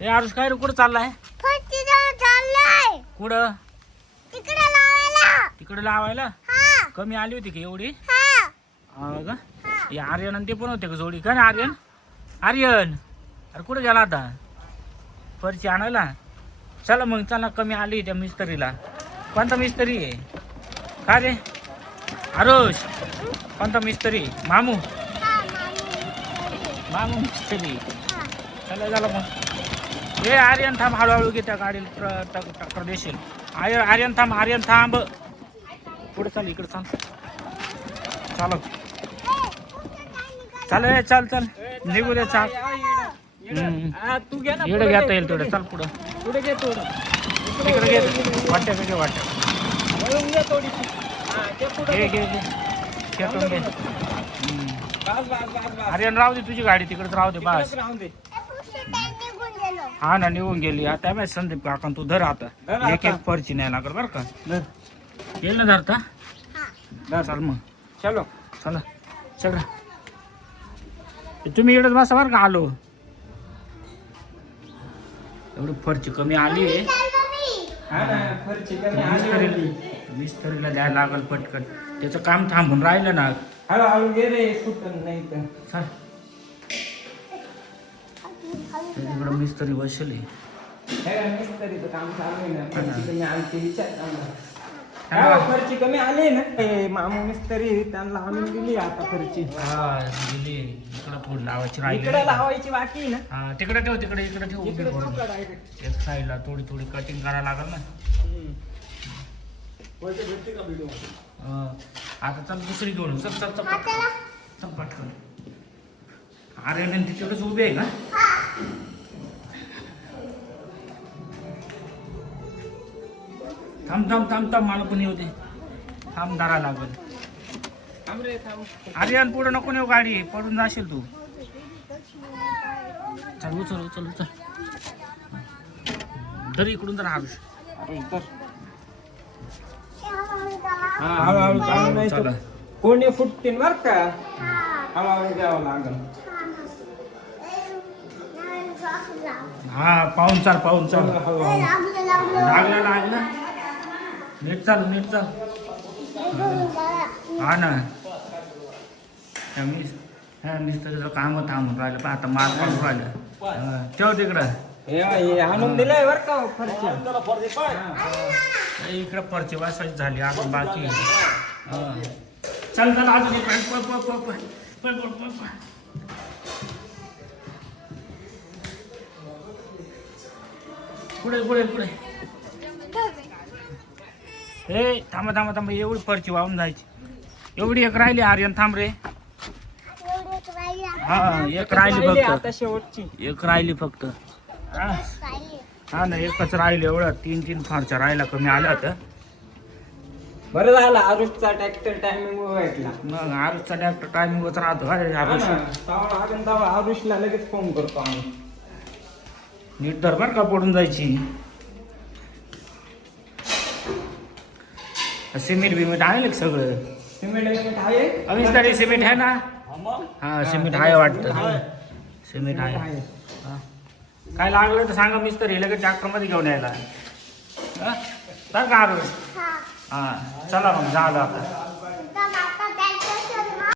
हे आरुष काय रे कुठं चाललाय? फरची चाललाय. कुठं? तिकडे लावायला. तिकडे लावायला? हा कमी आली होती की एवढी? हा का हे आर्यन आणि ते पण होते का जोडी? का ना आर्यन? आर्यन अरे कुठे गेला आता फरची आणायला? चला मग चला, कमी आली त्या मिस्त्रीला. कोणता मिस्त्री आहे का रे आरुष? कोणता मिस्त्री? मामू मामू मिस्त्री. चला झालं मग. हे आर्यन थांब, हळूहळू घे त्या गाडीला टक्कर देशील. आर्यन थांब, आर्यन थांब. पुढे चाल, इकडे चाल. चाल चाल चल चल निघू दे. चाल तू घे ना, इकडे घेता येईल तेवढं. चल पुढं पुढे घे थोडं. तिकडे घे. वाट्या घे वाट्या. वळून घे थोडीशी. हा, ते पुढे घे घे घे खेटून घे. बस बस बस बस. आर्यन राहू दे तुझी गाडी तिकडेच राहू दे बस. राहून दे. हा ना निघून गेली आता. माहिती संदीप काका तू धर आता. धर एक आता. एक फरची नाही लागल बरं का. धर. येईल ना धरता? चाल मग चलो. चला चला. तुम्ही इकडेच बसा बरं का. आलो एवढी फरची कमी आली आहे. हा ना, फरची कमी आली होती. मिस्त्रीला द्यायला लागल पटकन. त्याचं काम थांबून राहिलं ना. हळूहळू घे रे, सुटन नाही तर. चल तिकडं मिस्त्री बसले. हे मिस्त्रीचं काम चालू आहे ना. हा फरची ना. कमी आली ते विचार. फरची कमी आली ना. हे मामू मिस्त्री त्यांना आणून दिली आता फरची. हा दिली. इकडं थोडी लावायची राहिली. इकडे लावायची बाकी आहे ना. हा तिकडे ठेव, तिकडे इकडे ठेव. इकडे उभी ठेव करून. का direct? एक साईडला थोडी थोडी कटिंग करायला लागल ना. आता चल दुसरी घेऊन. चल चल चल चल पटकन. अरे नाही तिकडेच उभी आहे ना. थांब थांब थांब थांब, मला पण येऊ दे. थांब धरा लागल. थांब रे, थांब. आर्यन पुढे नको नेऊ गाडी, पडून जाशील तू. चल उचल उचल उचल. धर इकडून तर आरुष. अरे इतर. हा, हळूहळू चालू नाही तर चला. कोणी फुटतील बर का. हळूहळू द्यावं लागल. हा पाहून चाल पाहून चाल. हळूहळू. लागला लागला. नीट चाल नीट चाल. हा ना ह्या मिस्त्रीचं काम थांबून राहिलं. पण आता माल काढून राहिलं. ठेव तिकडं. हे आणून दिलंय बर का फरची. इकडं परची वासाची झाली. अजून बाकी आहे. हा. चल चल अजून एक पळ पळ पळ पळ पळ पळ पळ पळ. पुढे पुढे पुढे. हे थांबा थांबा थांबा. एवढी परची वाहून जायची. एवढी एक राहिली. आर्यन थांब रे. हा एक राहिली राहिली आता फक्त. शेवटची. एक राहिली फक्त. हा. हा ना एकच राहिले. एवढं तीन तीन फारच्या राहिला. कमी आल्या होत्या. बरं झालं आरुषचा ट्रॅक्टर टायमिंग भेटला. मग आरुषचा डॉक्टर टायमिंगच राहतो. अरे आरुष आरुषला लगेच फोन करतो आम्ही. नीट धर बर का, पडून जायची. सिमेंट बिमेंट आहे सगळं. सिमेंट विमेंट आहे. अविस्तारी सिमेंट आहे ना. हा सिमेंट आहे वाटतं. सिमेंट आहे. हा. काय लागलं तर सांगा मिस्त्री लगेच ट्रॅक्टर मध्ये घेऊन यायला. हा? बरं का आरुष? हा चला मग झालं आता.